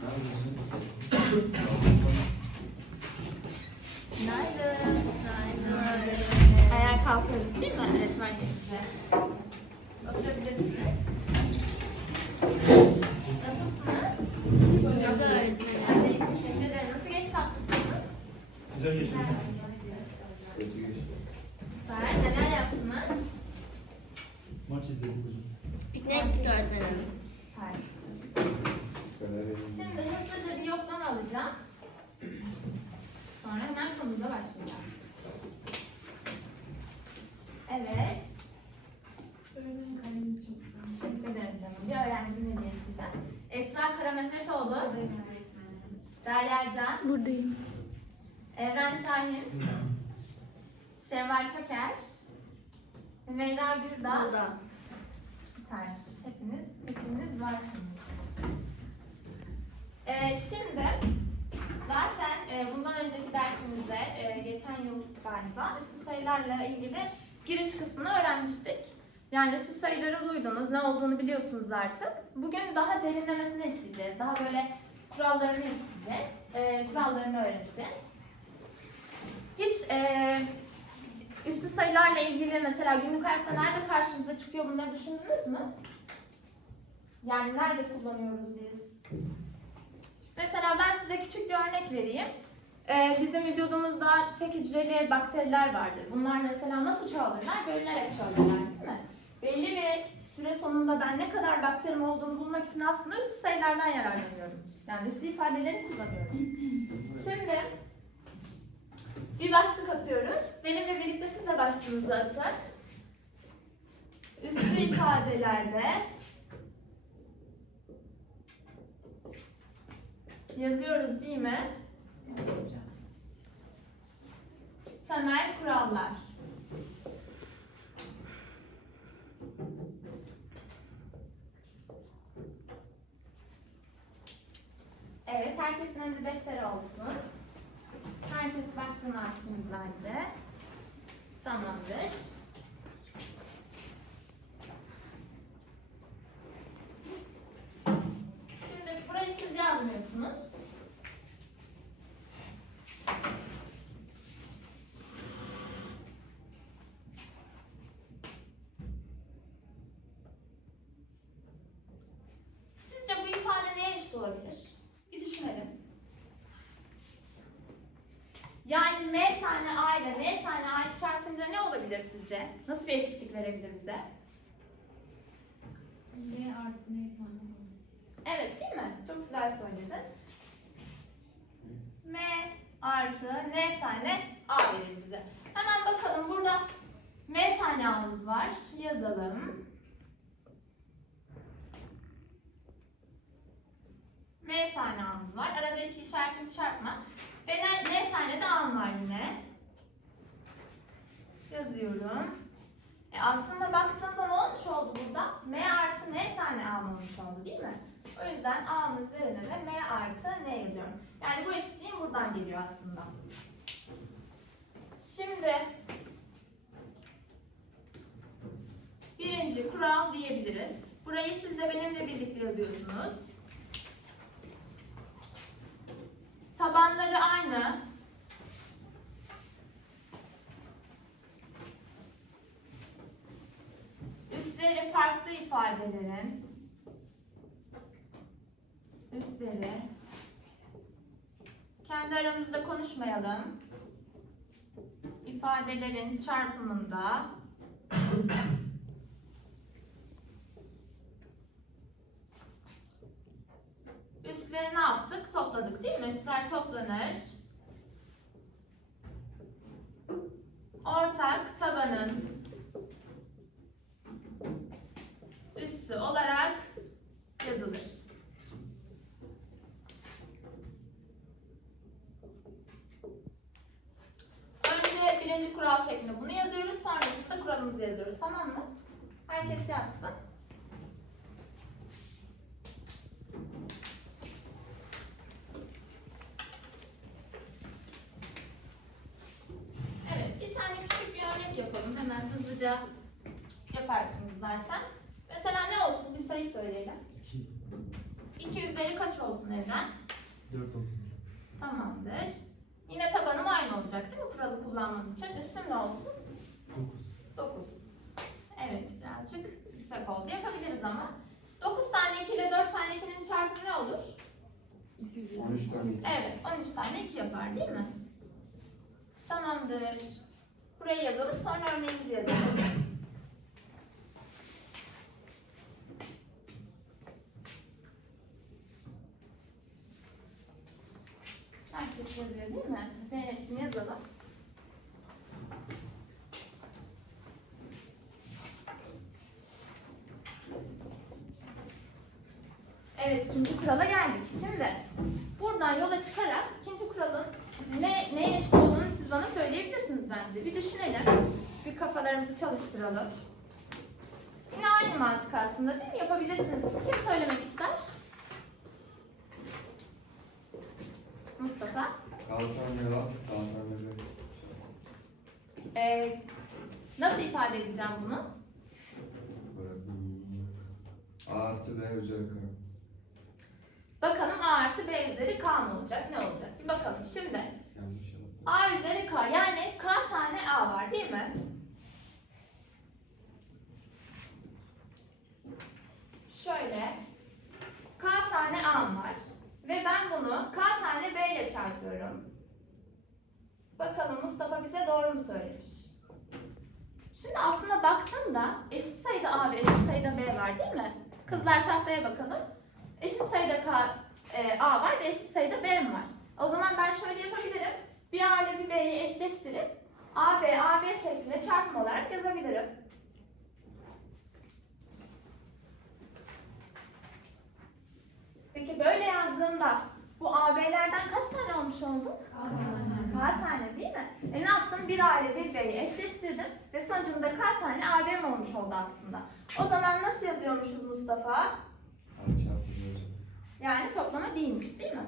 ちょっと。Gürdağ. Burada. Süper. Hepiniz, hepiniz varsınız. Ee, şimdi zaten e, bundan önceki dersimizde e, geçen yıl galiba üstü sayılarla ilgili giriş kısmını öğrenmiştik. Yani üstü sayıları duydunuz, ne olduğunu biliyorsunuz artık. Bugün daha derinlemesine işleyeceğiz. Daha böyle kurallarını işleyeceğiz. E, kurallarını öğreneceğiz. Hiç e, üstü sayılarla ilgili mesela günlük hayatta nerede karşımıza çıkıyor bunları düşündünüz mü? Yani nerede kullanıyoruz biz? Mesela ben size küçük bir örnek vereyim. Ee, bizim vücudumuzda tek hücreli bakteriler vardır. Bunlar mesela nasıl çoğalırlar? Bölünerek çoğalırlar değil mi? Belli bir süre sonunda ben ne kadar bakterim olduğunu bulmak için aslında üstü sayılardan yararlanıyorum. Yani üstü ifadeleri kullanıyorum. Şimdi bir başlık atıyoruz. Benimle birlikte siz de başlığınızı atın. Üstü ifadelerde yazıyoruz değil mi? Temel kurallar. Evet, herkesin önünde defteri olsun. Herkes başlığını açsın bence. Tamamdır. Şimdi burayı siz yazmıyorsunuz. Sizce bu ifade neye eşit olabilir? Bir düşünelim. Yani m tane a ile n tane a çarpınca ne olabilir sizce? Nasıl bir eşitlik verebilir bize? N artı N tane var. Evet değil mi? Çok güzel söyledin. M artı N tane A verir bize. Hemen bakalım burada M tane A'mız var. Yazalım. M tane A'mız var. Arada iki işaretimi çarpma. Ve N, N tane de A'm var yine. Yazıyorum. E aslında baktığımda ne olmuş oldu burada? M artı N tane A'm olmuş oldu değil mi? O yüzden A'nın üzerine de M artı N yazıyorum. Yani bu eşitliğin buradan geliyor aslında. Şimdi birinci kural diyebiliriz. Burayı siz de benimle birlikte yazıyorsunuz. Tabanları aynı. Üstleri farklı ifadelerin üstleri kendi aramızda konuşmayalım. İfadelerin çarpımında üstleri ne yaptık? Topladık değil mi? Üstler toplanır. Ortak tabanın üssü olarak yazılır. Önce birinci kural şeklinde bunu yazıyoruz. Sonrasında kuralımızı yazıyoruz. Tamam mı? Herkes yazsın. Evet, bir tane küçük bir örnek yapalım. Hemen hızlıca yaparsınız zaten. Mesela ne olsun? Bir sayı söyleyelim. 2 üzeri üzeri kaç olsun Evren? 4 olsun. Tamamdır. Yine tabanım aynı olacak değil mi kuralı kullanmam için? Üstüm ne olsun? 9. 9. Evet birazcık yüksek oldu. Yapabiliriz ama. 9 tane 2 ile 4 tane 2'nin çarpımı ne olur? 13 tane. Evet 13 tane 2 yapar değil mi? Tamamdır. Burayı yazalım sonra örneğimizi yazalım. Herkes yazıyor değil mi? Zeynep'ciğim yazalım. Evet, ikinci kurala geldik. Şimdi buradan yola çıkarak ikinci kuralın ne neye eşit olduğunu siz bana söyleyebilirsiniz. Bir düşünelim. Bir kafalarımızı çalıştıralım. Yine aynı mantık aslında değil mi? Yapabilirsiniz. Kim söylemek ister? Mustafa. Galatasaray var. Ee, nasıl ifade edeceğim bunu? A artı B üzeri K. Bakalım A artı B üzeri K mı olacak? Ne olacak? Bir bakalım. Şimdi Yanlış. A üzeri K yani K tane A var değil mi? Şöyle K tane A'm var ve ben bunu K tane B ile çarpıyorum. Bakalım Mustafa bize doğru mu söylemiş? Şimdi aslında baktığımda eşit sayıda A ve eşit sayıda B var değil mi? Kızlar tahtaya bakalım. Eşit sayıda K, e, A var ve eşit sayıda B var? O zaman ben şöyle yapabilirim. Bir A ile bir B'yi eşleştirip AB, AB şeklinde çarpım olarak yazabilirim. Peki böyle yazdığımda bu AB'lerden kaç tane olmuş oldu? K tane değil mi? E ne yaptım? Bir A ile bir B'yi eşleştirdim ve sonucunda K tane AB mi olmuş oldu aslında? O zaman nasıl yazıyormuşuz Mustafa? Yani toplama değilmiş değil mi?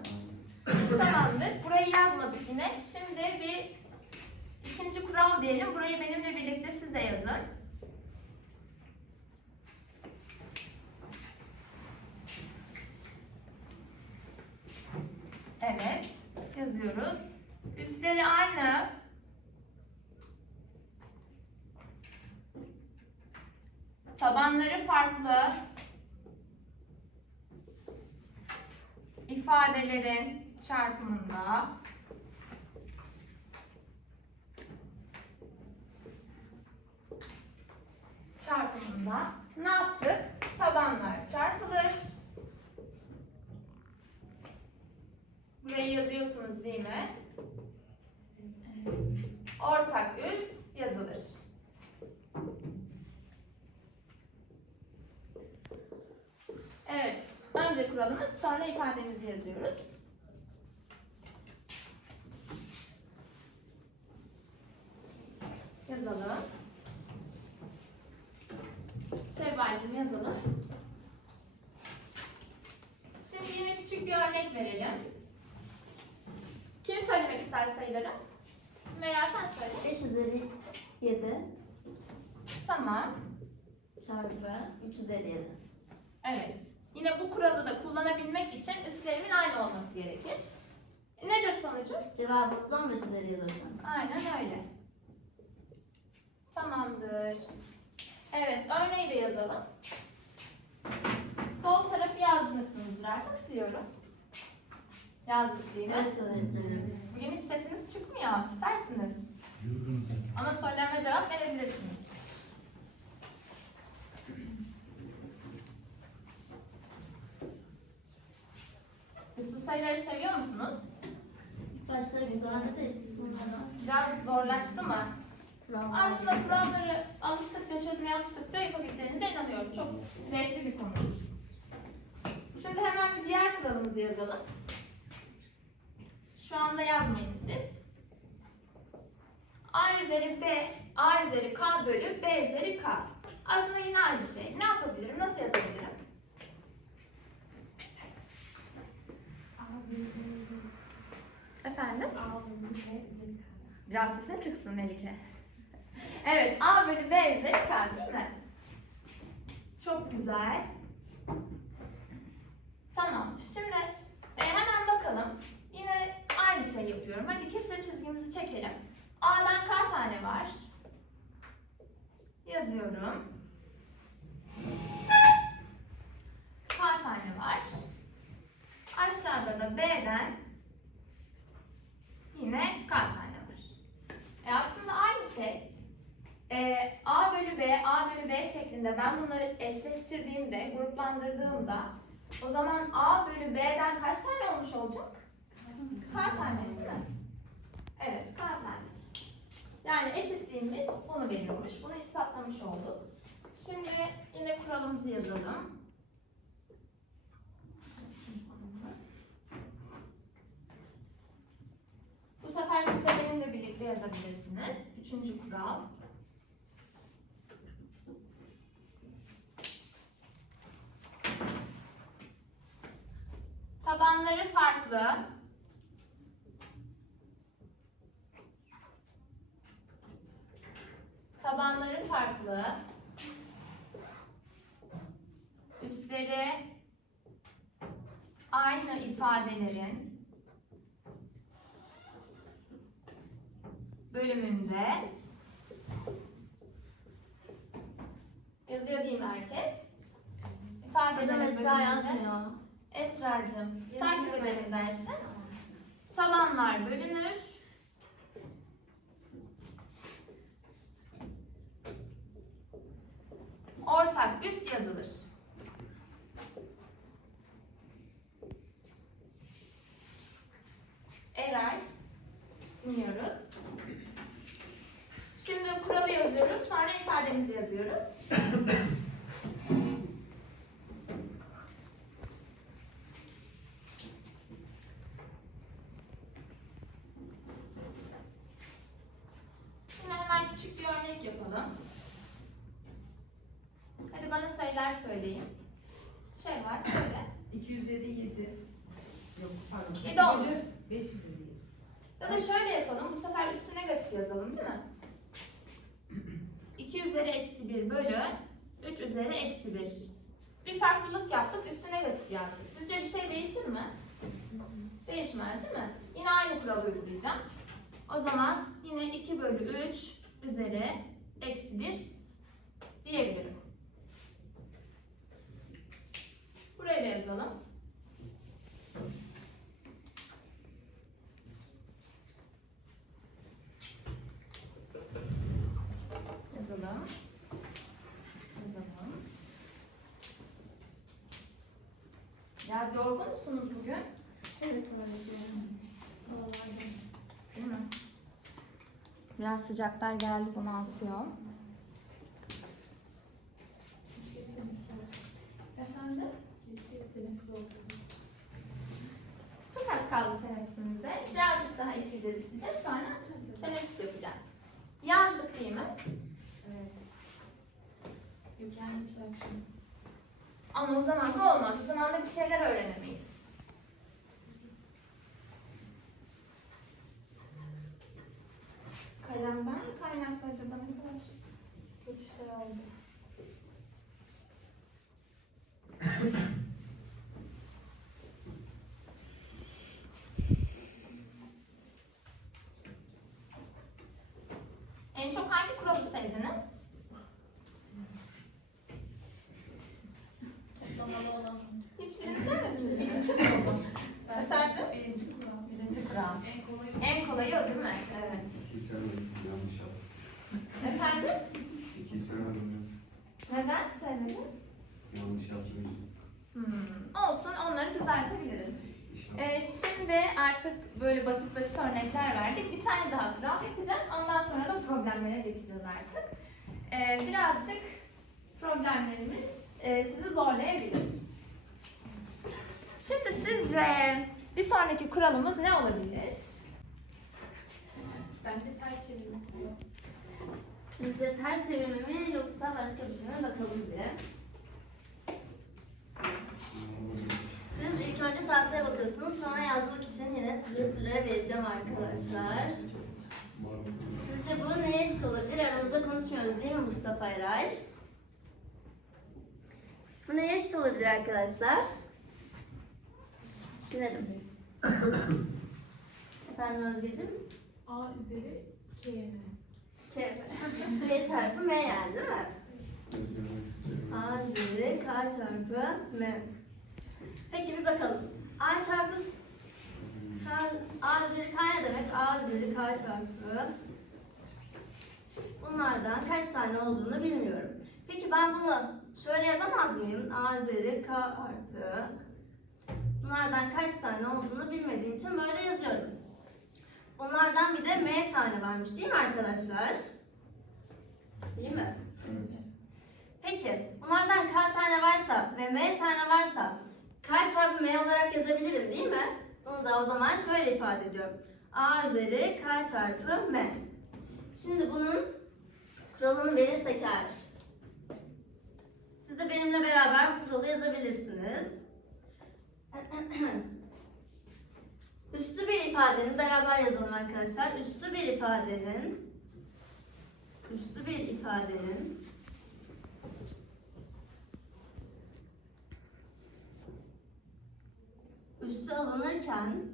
Tamamdır. Burayı yazmadık yine. Şimdi bir ikinci kural diyelim. Burayı benimle birlikte siz de yazın. Evet. Yazıyoruz. Üstleri aynı. Tabanları farklı. ifadelerin çarpımında ne yaptık? Tabanlar çarpılır. Burayı yazıyorsunuz değil mi? Ortak üst yazılır. Evet. Önce kuralımız, sonra ifademizi yazıyoruz. Yazalım. Şevval'cim yazalım. Şimdi yine küçük bir örnek verelim. Kim söylemek ister sayıları? Meral sen söyle. 5 üzeri 7 Tamam. çarpı 3 üzeri 7. Evet. Yine bu kuralı da kullanabilmek için üstlerimin aynı olması gerekir. Nedir sonucu? Cevabımız 15 üzeri 7 hocam. Aynen öyle. Tamamdır. Evet, örneği de yazalım. Sol tarafı yazmışsınızdır artık siliyorum. Yazdık yine. Evet öğretmenim. Bugün hiç sesiniz çıkmıyor, süpersiniz. Ama sorularıma cevap verebilirsiniz. Üstü sayıları seviyor musunuz? Başları güzeldi de işte sonradan. Biraz zorlaştı mı? Aslında kuralları alıştıkça, çözmeye alıştıkça yapabileceğinize inanıyorum. Çok zevkli bir konudur. Şimdi hemen bir diğer kuralımızı yazalım. Şu anda yazmayın siz. A üzeri B, A üzeri K bölü B üzeri K. Aslında yine aynı şey. Ne yapabilirim? Nasıl yazabilirim? Efendim? Biraz sesin çıksın Melike. Evet A bölü B üzeri K değil mi? Çok güzel. Tamam. Şimdi e, hemen bakalım. Yine aynı şey yapıyorum. Hadi kesir çizgimizi çekelim. A'dan K tane var. Yazıyorum. K tane var. Aşağıda da B'den şeklinde ben bunları eşleştirdiğimde, gruplandırdığımda o zaman A bölü B'den kaç tane olmuş olacak? K tane değil mi? Evet, K tane. Yani eşitliğimiz bunu veriyormuş. Bunu ispatlamış olduk. Şimdi yine kuralımızı yazalım. Bu sefer siz benimle birlikte yazabilirsiniz. Üçüncü kural. Tabanları farklı. Tabanları farklı. Üstleri aynı ifadelerin bölümünde yazıyor değil mi herkes? İfadelerin bölümünde. yazmıyor. Esra'cığım takip edelim dersi. Tabanlar bölünür. Ortak üst yazılır. Eray dinliyoruz. Şimdi kuralı yazıyoruz, sonra ifademizi yazıyoruz. Şimdi hemen küçük bir örnek yapalım. Hadi bana sayılar söyleyin. Şey var söyle. 207 7. Yok pardon. Yedi olmuş. 557. Ya da şöyle yapalım. Bu sefer üstü negatif yazalım değil mi? 2 üzeri eksi 1 bölü 3 üzeri eksi 1. Bir farklılık yaptık. Üstü negatif yazdık. Sizce bir şey değişir mi? Değişmez değil mi? Yine aynı kuralı uygulayacağım. O zaman yine 2 bölü 3 üzeri eksi 1 diyebilirim. Buraya da yazalım. Yazalım. Yazalım. Biraz yorgun musunuz bugün? Evet öğretmenim. Değil mi? Biraz sıcaklar geldi bunaltıyor. Efendim? Çok az kaldı teneffüsümüze. Birazcık daha işleyeceğiz işleyeceğiz. Sonra teneffüs yapacağız. Yazdık değil mi? Evet. Kökenli çalışmamız. Ama o zaman da olmaz. O zaman da bir şeyler öğrenemeyiz. Kalemden kaynaklı acaba ne kadar şey oldu? en çok hangi kuralı sevdiniz? Toplamalı olan. Hiçbirini sevmediniz mi? Efendim? Birinci kural. Birinci kural. En kolay. En kolayı o değil mi? Evet. İki sevmedim. Yanlış yaptım. Efendim? İki sevmedim. Yanlış yaptım. Hmm. Olsun onları düzeltebiliriz. Ee, şimdi artık böyle basit basit örnekler verdik. Bir tane daha kural yapacağız. Ondan sonra da problemlere geçeceğiz artık. Ee, birazcık problemlerimiz e, sizi zorlayabilir. Şimdi sizce bir sonraki kuralımız ne olabilir? Bence ters çevirme. Sizce ters çevirme mi yoksa başka bir şey mi bakalım bir. Siz ilk önce saate bakıyorsunuz. Sonra yazmak için yine size süre vereceğim arkadaşlar. Sizce bu neye eşit olabilir? Aramızda konuşmuyoruz değil mi Mustafa Eray? Bu neye eşit olabilir arkadaşlar? Düşünelim. Efendim Özgeciğim? A üzeri K M. K çarpı M yani değil mi? A üzeri K çarpı M. Peki bir bakalım. A çarpı K, A üzeri K ne demek? A üzeri K çarpı Bunlardan kaç tane olduğunu bilmiyorum. Peki ben bunu şöyle yazamaz mıyım? A üzeri K artı Bunlardan kaç tane olduğunu bilmediğim için böyle yazıyorum. Bunlardan bir de M tane varmış değil mi arkadaşlar? Değil mi? Peki, bunlardan K tane varsa ve M tane varsa K çarpı M olarak yazabilirim değil mi? Bunu da o zaman şöyle ifade ediyorum. A üzeri K çarpı M. Şimdi bunun kuralını verirsek eğer siz de benimle beraber bu kuralı yazabilirsiniz. Üstü bir ifadenin beraber yazalım arkadaşlar. Üstü bir ifadenin üstü bir ifadenin üstü alınırken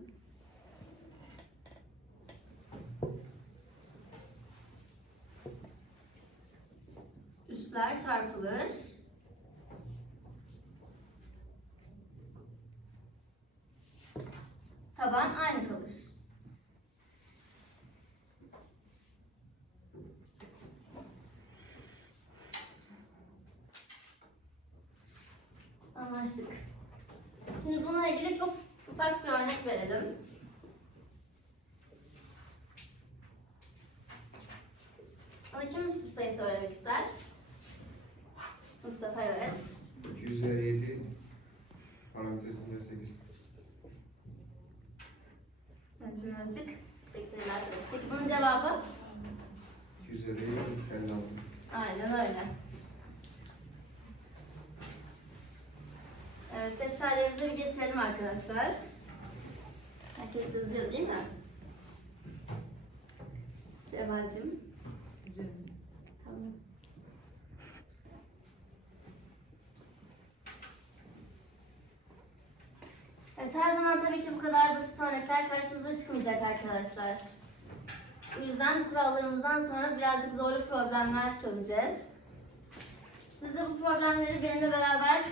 üstler çarpılır. Taban aynı kalır. Anlaştık. Şimdi bununla ilgili çok ufak bir örnek verelim. Bana kim bir sayı söylemek ister? Mustafa evet. 257 parantezinde 8. Evet birazcık sekreterler Peki bunun cevabı? 257 56. Aynen öyle. Evet, defterlerimize bir geçelim arkadaşlar. Herkes de yazıyor değil mi? Cemal'cim. Üzerinde. Tamam. Evet, her zaman tabii ki bu kadar basit örnekler karşımıza çıkmayacak arkadaşlar. Bu yüzden kurallarımızdan sonra birazcık zorlu problemler çözeceğiz. Siz de bu problemleri benimle beraber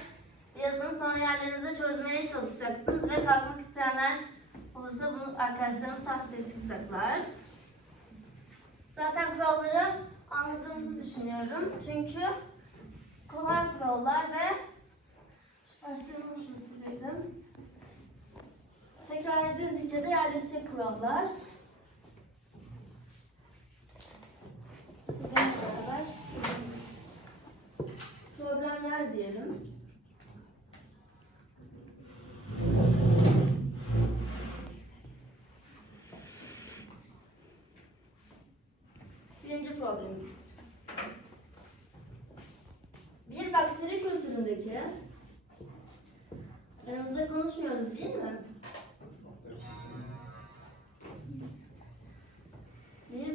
yazın, sonra yerlerinizde çözmeye çalışacaksınız ve kalkmak isteyenler olursa bunu arkadaşlarımız tahtaya çıkacaklar. Zaten kuralları anladığımızı düşünüyorum. Çünkü kolay kurallar ve başlığımızı. Tekrar edildikçe de yerleşecek kurallar. Benimle beraber diyelim. Birinci problemimiz. Bir bakteri kültüründeki aramızda konuşmuyoruz değil mi?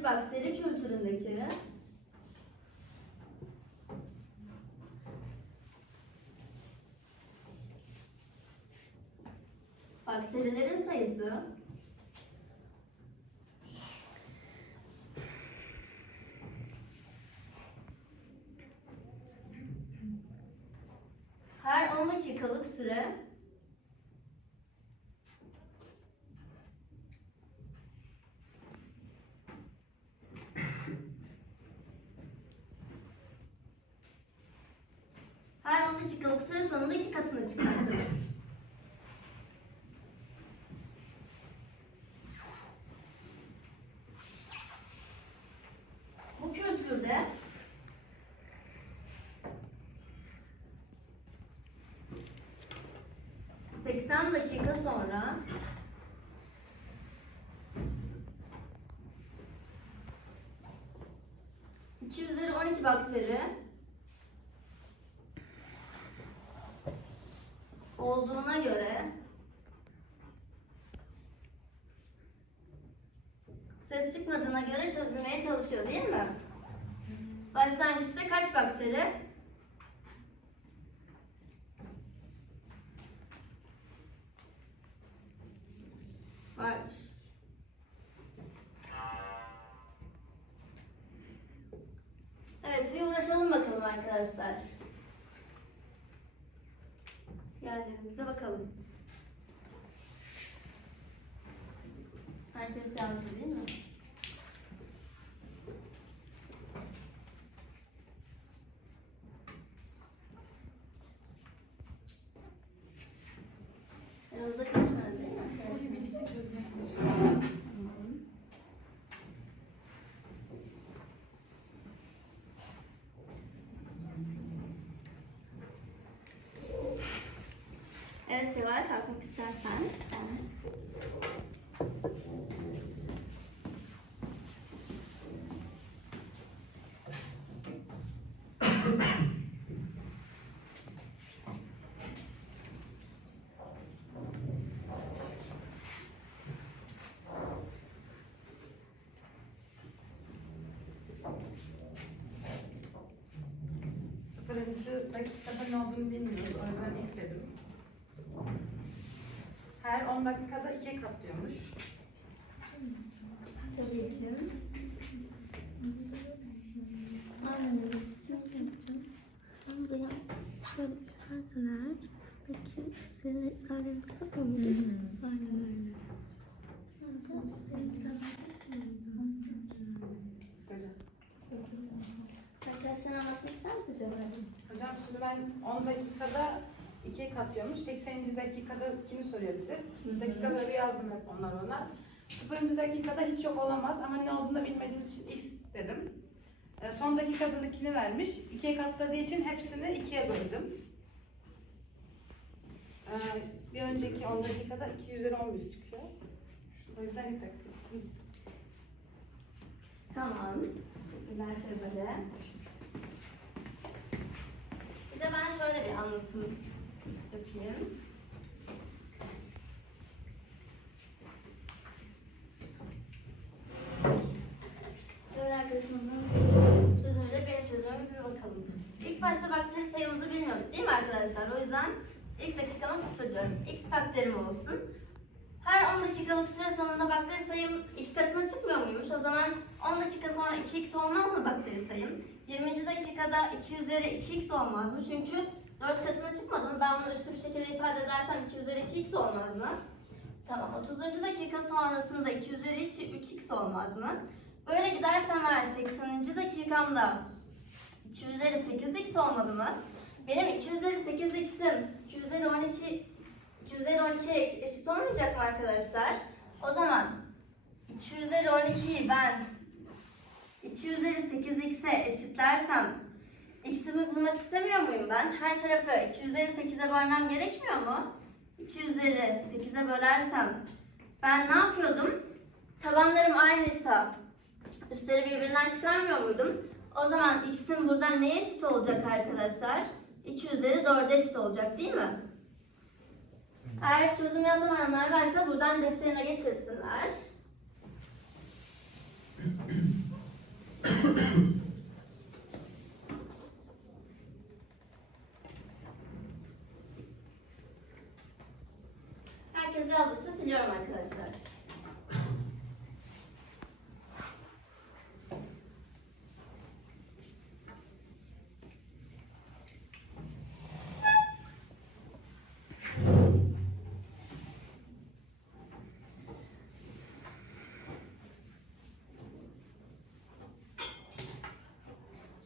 Bakteri kültüründeki bakterilerin sayısı. Her 10 dakikalık süre her 10 dakikalık süre sonunda iki katına çıkartılır. Bu kültürde ...80 dakika sonra... ...2 üzeri 12 bakteri... ...olduğuna göre... ...ses çıkmadığına göre çözülmeye çalışıyor değil mi? Başlangıçta kaç bakteri? Var. Arkadaşlar? Yerlerimize bakalım. Herkes yazdı değil mi? Aramızda kaçmadı değil mi arkadaşlar? Tamam. Evet Şevval kalkmak istersen. Sıfırıncı dakikada ne olduğunu bilmiyoruz. O yüzden istedim. Her 10 dakikada ikiye katlıyormuş. Şöyle istersen eğer buradaki takılmıyor muydu? Aynen öyle. Arkadaşlar anlatmak ister misin Şevval'cim? Hocam şimdi ben 10 dakikada ikiye katlıyormuş. 80. dakikada ikini soruyor bize. Dakikaları yazdım hep onlar ona. 0. dakikada hiç yok olamaz ama ne olduğunu bilmediğimiz için x dedim. E, Son dakikadakini vermiş. İkiye katladığı için hepsini ikiye böldüm. E, Bir önceki 10 dakikada 2 üzeri 11 çıkıyor. O yüzden ilk dakika. Tamam. Teşekkürler Şevval'e. Bir de ben şöyle bir anlatım yapayım. Şöyle arkadaşımızın çözümüyle benim çözümüme bir bakalım. İlk başta bakteri sayımızı bilmiyorduk değil mi arkadaşlar? O yüzden ilk dakikamı sıfırlıyorum. X bakterim olsun. Her 10 dakikalık süre sonunda bakteri sayım iki katına çıkmıyor muymuş? O zaman 10 dakika sonra 2x olmaz mı bakteri sayım? 20. dakikada 2 üzeri 2x olmaz mı? Çünkü 4 katına çıkmadı mı? Ben bunu üstü bir şekilde ifade edersem 2 üzeri 2x olmaz mı? Tamam. 30. dakika sonrasında 2 üzeri 3, 3x olmaz mı? Böyle gidersem eğer 80. dakikamda 2 üzeri 8x olmalı mı? Benim 2 üzeri 8x'im 2 üzeri 12 2 üzeri 12'ye eş- eşit olmayacak mı arkadaşlar? O zaman 2 üzeri 12'yi ben 2 üzeri 8x'e eşitlersem x'imi bulmak istemiyor muyum ben? Her tarafı 2 üzeri 8'e bölmem gerekmiyor mu? 2 üzeri 8'e bölersem ben ne yapıyordum? Tabanlarım aynıysa üstleri birbirinden çıkarmıyor muydum? O zaman x'im buradan neye eşit olacak arkadaşlar? 2 üzeri 4'e eşit olacak değil mi? Eğer çözüm yazamayanlar varsa buradan defterine geçirsinler. Herkes yazdıysa siliyorum arkadaşlar.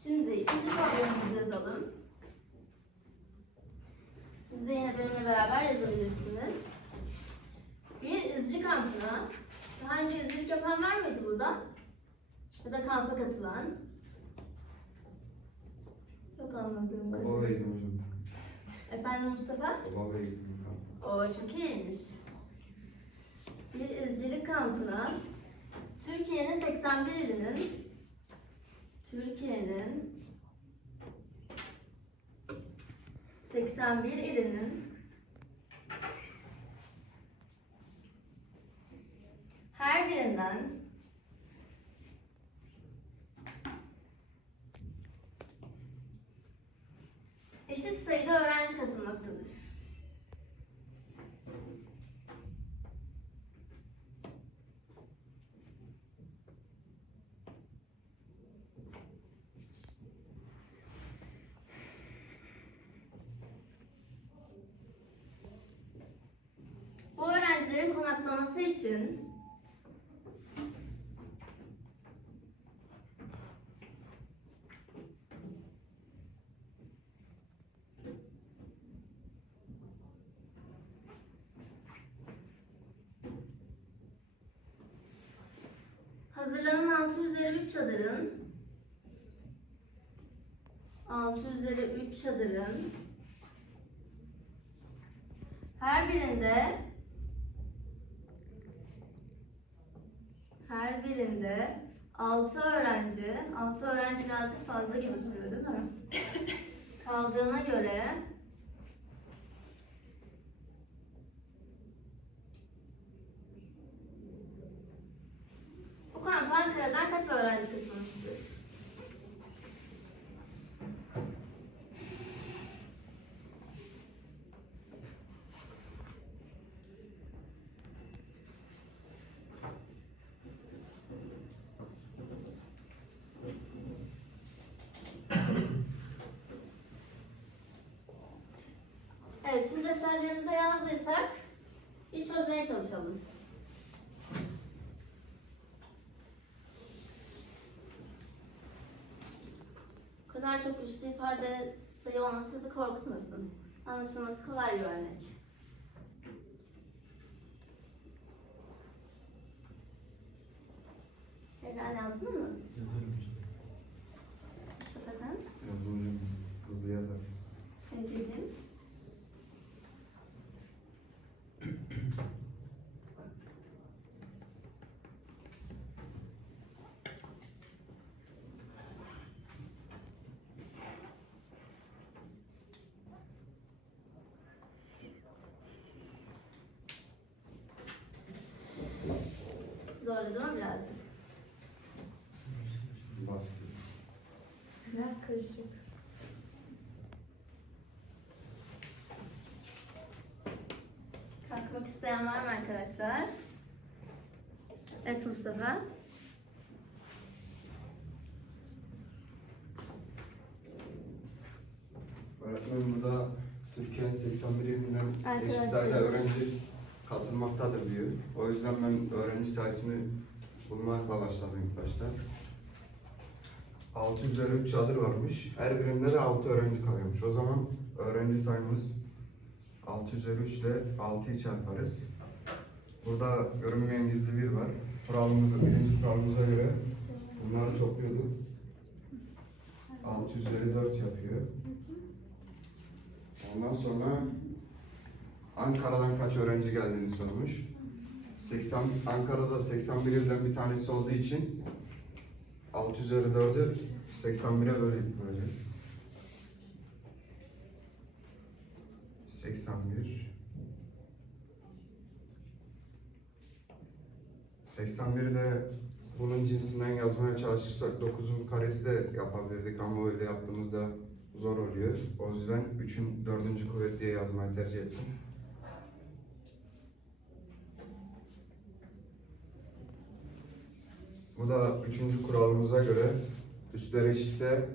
Şimdi ikinci problemimizi yazalım. Siz de yine benimle beraber yazabilirsiniz. Bir izci kampına, daha önce izcilik yapan var mıydı burada? Ya da kampa katılan? Yok anladığım kadarıyla. verdim hocam. Efendim Mustafa? Baba verdim. Oo çok iyiymiş. Bir izcilik kampına Türkiye'nin 81 ilinin Türkiye'nin 81 ilinin her birinden eşit sayıda öğrenci katılmaktadır. Konaklaması için hazırlanan 6 üzeri 3 çadırın 6 üzeri 3 çadırın her birinde her birinde 6 öğrenci, 6 öğrenci birazcık fazla gibi duruyor değil mi? Kaldığına göre bu kamp Ankara'dan kaç öğrenci katılmıştır? Evet, şimdi defterlerimize yazdıysak bir çözmeye çalışalım. Bu kadar çok üstü ifade sayı olması sizi korkutmasın. Anlaşılması kolay bir örnek. Evren yazdın mı? Yazarım işte. Mustafa sen? Yazım hocam. Hızlı yazar. Hanifeciğim? Zorladı birazcık? Bastı. Biraz karışık. Kalkmak isteyen var mı arkadaşlar? Evet Mustafa. Öğretmenim burada Türkiye'nin 81 ilinden eşit sayıda öğrenci katılmaktadır diyor. O yüzden ben öğrenci sayısını bulmakla başladım ilk başta. 6 üzeri 3 çadır varmış. Her birimde de 6 öğrenci kalıyormuş. O zaman öğrenci sayımız 6 üzeri 3 ile 6'yı çarparız. Burada görünmeyen gizli bir var. Kuralımızı, birinci kuralımıza göre bunları topluyorduk. 6 üzeri 4 yapıyor. Ondan sonra Ankara'dan kaç öğrenci geldiğini sormuş. 80 Ankara'da 81 ilden bir tanesi olduğu için 6 üzeri 4'ü 81'e böyle böleceğiz. 81 81'i de bunun cinsinden yazmaya çalışırsak 9'un karesi de yapabilirdik ama öyle yaptığımızda zor oluyor. O yüzden 3'ün 4. kuvvet diye yazmayı tercih ettim. Bu da üçüncü kuralımıza göre üstler eşitse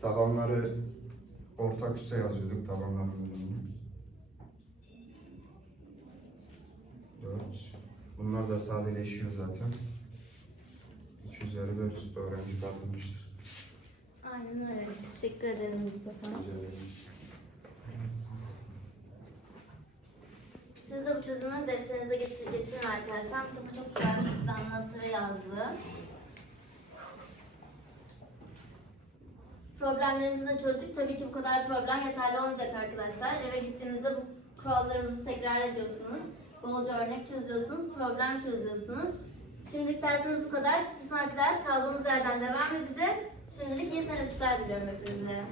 tabanları ortak üste yazıyorduk tabanların bölümünü. 4. Bunlar da sadeleşiyor zaten. 2 üzeri 4 öğrenci katılmıştır. Aynen öyle. Teşekkür ederim Mustafa. Rica ederim. Siz de bu çözümü geçir, geçirin arkadaşlar. Mustafa çok güzel bir şekilde anlattı ve yazdı. Problemlerimizi de çözdük. Tabii ki bu kadar problem yeterli olmayacak arkadaşlar. Eve gittiğinizde bu kurallarımızı tekrar ediyorsunuz. Bolca örnek çözüyorsunuz, problem çözüyorsunuz. Şimdilik dersimiz bu kadar. Bir sonraki ders kaldığımız yerden devam edeceğiz. Şimdilik iyi teneffüsler diliyorum hepinize.